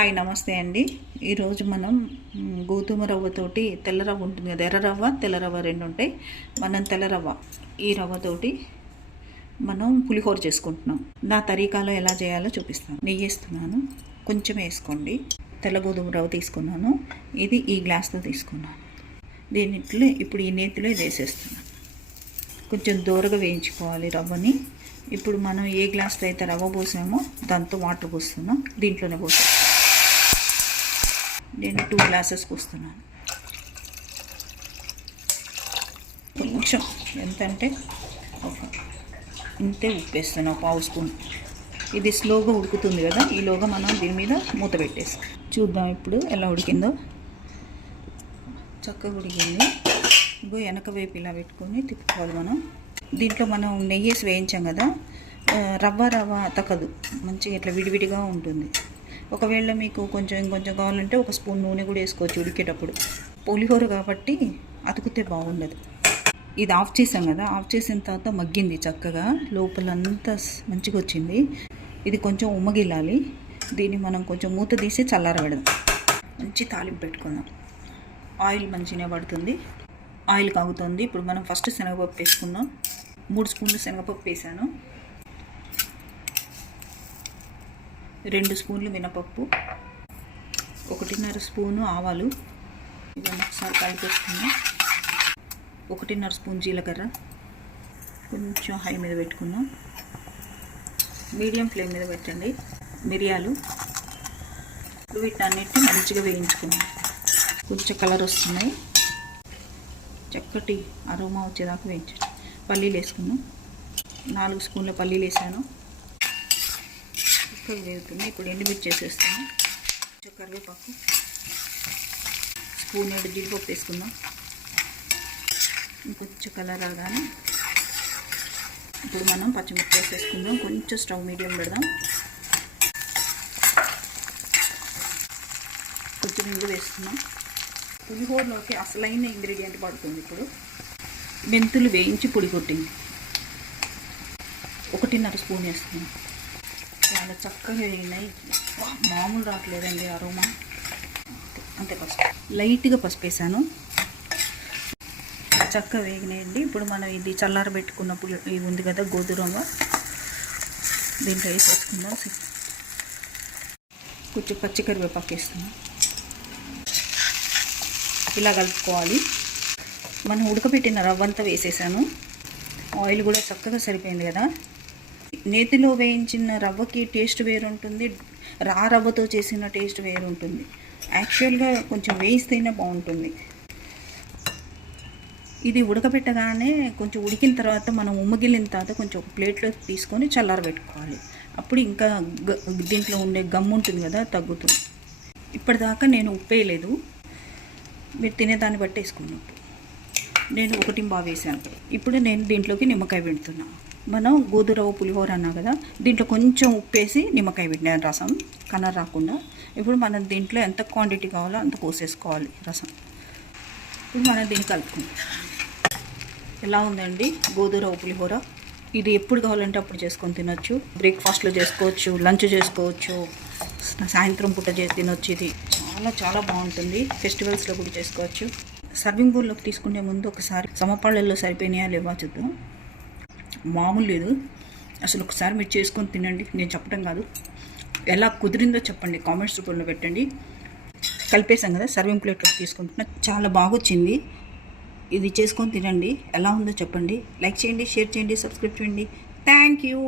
Hi నమస్తే అండి. ఈరోజు మనం గోధుమ రవ్వతోటి తెల్ల రవ్వ ఉంటుంది కదా, ఎర్ర రవ్వ తెల్ల రవ్వ రెండు ఉంటాయి. మనం తెల్ల రవ్వ ఈ రవ్వతోటి మనం పులిహోర చేసుకుంటున్నాం. నా తరీకాలో ఎలా చేయాలో చూపిస్తాను. నెయ్యి వేస్తున్నాను, కొంచెం వేసుకోండి. తెల్ల గోధుమ రవ్వ తీసుకున్నాను, ఇది ఈ గ్లాస్తో తీసుకున్నాను. దీనిట్లో ఇప్పుడు ఈ నేతిలో ఇది వేసేస్తున్నాను. కొంచెం దూరగా వేయించుకోవాలి రవ్వని. ఇప్పుడు మనం ఏ గ్లాస్తో అయితే రవ్వ పోసామో దాంతో వాటర్ పోస్తున్నాం, దీంట్లోనే పోసాం. నేను 2 గ్లాసెస్ పోస్తున్నాను. కొంచెం ఎంతంటే ఇంతే ఉప్పు వేస్తున్నాను, 1/2 స్పూన్. ఇది స్లోగా ఉడుకుతుంది కదా, ఈలోగా మనం దీని మీద మూత పెట్టేస్తాం. చూద్దాం ఇప్పుడు ఎలా ఉడికిందో. చక్కగా ఉడికింది. ఇంకో వెనక వైపు ఇలా పెట్టుకొని తిప్పుకోవాలి మనం. దీంట్లో మనం నెయ్యి వేసి వేయించాం కదా, రవ్వ అతకదు, మంచిగా ఇట్లా విడివిడిగా ఉంటుంది. ఒకవేళ మీకు ఇంకొంచెం కావాలంటే 1 స్పూన్ నూనె కూడా వేసుకోవచ్చు ఉడికేటప్పుడు. పులిహోర కాబట్టి అతుకుతే బాగుండదు. ఇది ఆఫ్ చేసాం కదా, ఆఫ్ చేసిన తర్వాత మగ్గింది చక్కగా, లోపలంతా మంచిగా వచ్చింది. ఇది కొంచెం ఉమ్మగిల్లాలి. దీన్ని మనం కొంచెం మూత తీసి చల్లారబెడదాం. మంచి తాలింపు పెట్టుకుందాం. ఆయిల్ మంచిగా పడుతుంది, ఆయిల్ కాగుతుంది. ఇప్పుడు మనం ఫస్ట్ శనగపప్పు వేసుకుందాం. 3 స్పూన్లు శనగపప్పు వేసాను, 2 స్పూన్లు మినపప్పు, 1.5 స్పూను ఆవాలు. ఇవన్నీ ఒకసారి కలిపేసుకున్నాం. 1.5 స్పూన్ జీలకర్ర. కొంచెం హై మీద పెట్టుకున్నాం, మీడియం ఫ్లేమ్ మీద పెట్టండి. మిరియాలు. ఇప్పుడు వీటన్నిటిని మంచిగా వేయించుకున్నాం. కొంచెం కలర్ వస్తున్నాయి, చక్కటి అరోమా వచ్చేదాకా వేయించండి. పల్లీలు వేసుకున్నాం, 4 స్పూన్ల పల్లీలు వేసాను. వేగుతుంది. ఇప్పుడు ఎండుమిర్చి వేసేస్తాను, కొంచెం కరివేపాకు, స్పూన్ 2 జీడిపప్పు వేసుకుందాం. ఇంకొంచెం కలర్ రాగానే ఇప్పుడు మనం పచ్చిమిర్చి వేసేసుకుందాం. కొంచెం స్టవ్ మీడియం పెడదాం. కొంచెం ఇంగు వేసుకుందాం. పులిహోరలోకి అసలైన ఇంగ్రీడియంట్ పడుతుంది. ఇప్పుడు మెంతులు వేయించి పొడి కొట్టింది 1.5 స్పూన్ వేస్తున్నాం. చాలా చక్కగా వేగినాయి, మామూలు రావట్లేదండి అరోమా. అంతే, పసుపు లైట్గా పసుపు వేసాను. చక్కగా వేగినాయండి. ఇప్పుడు మనం ఇది చల్లారబెట్టుకున్నప్పుడు ఇవి ఉంది కదా గోధుమ రవ్వ, దీంట్లో వేసేసుకుందాం. కొంచెం పచ్చి కరివేపాకు వేస్తున్నాం. ఇలా కలుపుకోవాలి. మనం ఉడకబెట్టిన రవ్వ అంతా వేసేసాను. ఆయిల్ కూడా చక్కగా సరిపోయింది కదా. నేతిలో వేయించిన రవ్వకి టేస్ట్ వేరు ఉంటుంది, రవ్వతో చేసిన టేస్ట్ వేరు ఉంటుంది. యాక్చువల్గా కొంచెం వేయిస్తేనే బాగుంటుంది. ఇది ఉడకబెట్టగానే కొంచెం ఉడికిన తర్వాత మనం ఉమ్మగిలిన తర్వాత కొంచెం ఒక ప్లేట్లో తీసుకొని చల్లారబెట్టుకోవాలి. అప్పుడు ఇంకా దీంట్లో ఉండే గమ్ము ఉంటుంది కదా, తగ్గుతుంది. ఇప్పటిదాకా నేను ఉప్పు వేయలేదు, మీరు తినేదాన్ని బట్టి వేసుకున్నప్పుడు. నేను 1 వేసాను. ఇప్పుడు నేను దీంట్లోకి నిమ్మకాయ పెడుతున్నాను. మనం గోధుమ రవ్వ పులిహోర అన్నా కదా, దీంట్లో కొంచెం ఉప్పేసి నిమ్మకాయ పెట్టినాను, రసం కలర్ రాకుండా. ఇప్పుడు మనం దీంట్లో ఎంత క్వాంటిటీ కావాలో అంత పోసేసుకోవాలి రసం. ఇప్పుడు మనం దీన్ని కలుపుకుందాం. ఎలా ఉందండి గోధుమ రవ్వ పులిహోర? ఇది ఎప్పుడు కావాలంటే అప్పుడు చేసుకొని తినొచ్చు. బ్రేక్ఫాస్ట్లో చేసుకోవచ్చు, లంచ్ చేసుకోవచ్చు, సాయంత్రం పూట చేసి తినొచ్చు. ఇది చాలా చాలా బాగుంటుంది. ఫెస్టివల్స్లో కూడా చేసుకోవచ్చు. సర్వింగ్ బౌల్లోకి తీసుకునే ముందు ఒకసారి సమపాళ్ళల్లో సరిపోయినాయా లేవా చూద్దాం. మామూలు లేదు అసలు. ఒకసారి మీరు చేసుకొని తినండి, నేను చెప్పడం కాదు. ఎలా కుదిరిందో చెప్పండి, కామెంట్స్ రూపంలో పెట్టండి. కలిపేసాం కదా, సర్వింగ్ ప్లేట్లోకి తీసుకుంటున్నా. చాలా బాగొచ్చింది. ఇది చేసుకొని తినండి, ఎలా ఉందో చెప్పండి. లైక్ చేయండి, షేర్ చేయండి, సబ్స్క్రైబ్ చేయండి. Thank you.